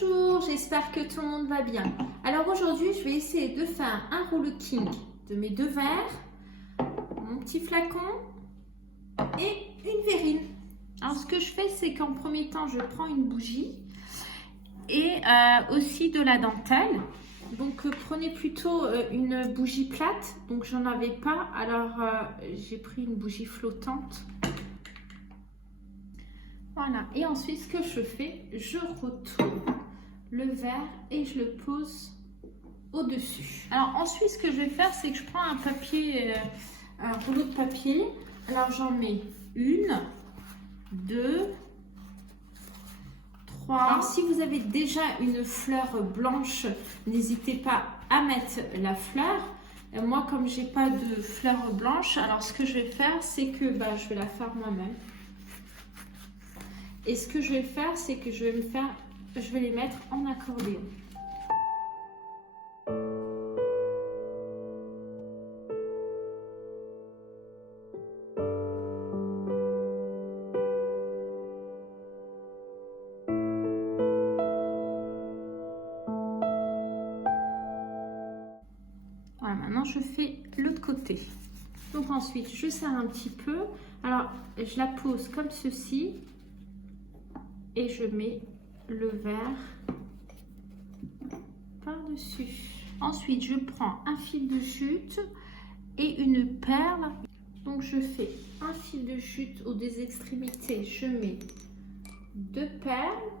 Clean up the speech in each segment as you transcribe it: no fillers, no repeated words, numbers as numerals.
Bonjour, j'espère que tout le monde va bien. Alors aujourd'hui, je vais essayer de faire un rouleau-king de mes deux verres, mon petit flacon et une verrine. Alors ce que je fais, c'est qu'en premier temps, je prends une bougie et aussi de la dentelle. Donc prenez plutôt une bougie plate, donc j'en avais pas, alors j'ai pris une bougie flottante. Voilà, et ensuite ce que je fais, je retourne le verre et je le pose au-dessus. Alors ensuite ce que je vais faire, c'est que je prends un papier, un rouleau de papier. Alors j'en mets une, deux, trois. Alors si vous avez déjà une fleur blanche, n'hésitez pas à mettre la fleur. Moi comme j'ai pas de fleur blanche, alors ce que je vais faire, c'est que je vais la faire moi-même. Et ce que je vais faire, c'est que je vais les mettre en accordéon. Voilà, maintenant je fais l'autre côté. Donc ensuite, je serre un petit peu. Alors, je la pose comme ceci. Et je mets le verre par-dessus. Ensuite, je prends un fil de jute et une perle. Donc, je fais un fil de jute aux deux extrémités. Je mets deux perles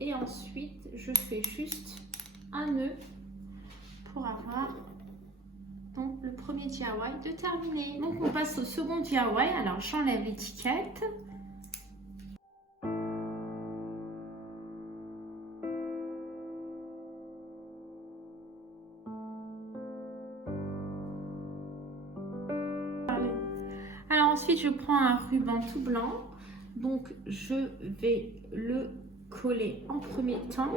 et ensuite, je fais juste un nœud pour avoir donc le premier DIY de terminé. Donc, on passe au second DIY. Alors, j'enlève l'étiquette. Alors ensuite, je prends un ruban tout blanc, donc je vais le coller en premier temps.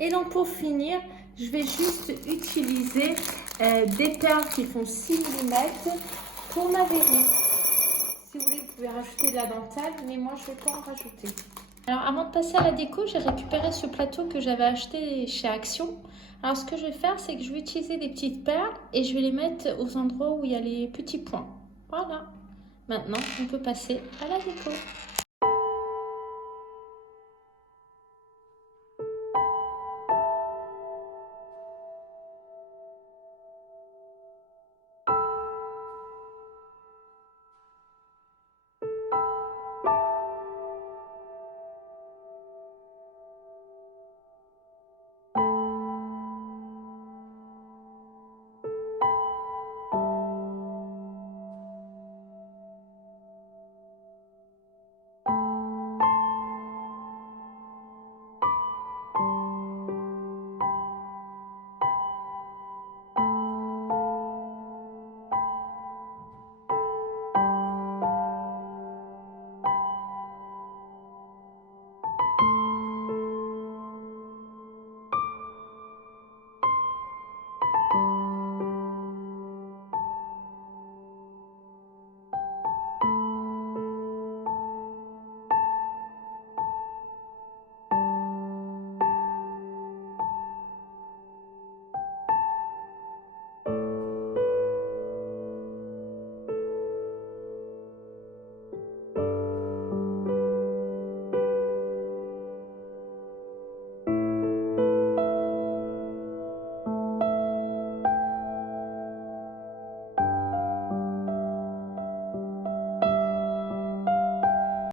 Et donc pour finir, je vais juste utiliser des perles qui font 6 mm pour ma verrine. Si vous voulez, vous pouvez rajouter de la dentelle, mais moi je ne vais pas en rajouter. Alors avant de passer à la déco, j'ai récupéré ce plateau que j'avais acheté chez Action. Alors ce que je vais faire, c'est que je vais utiliser des petites perles et je vais les mettre aux endroits où il y a les petits points. Voilà. Maintenant, on peut passer à la déco.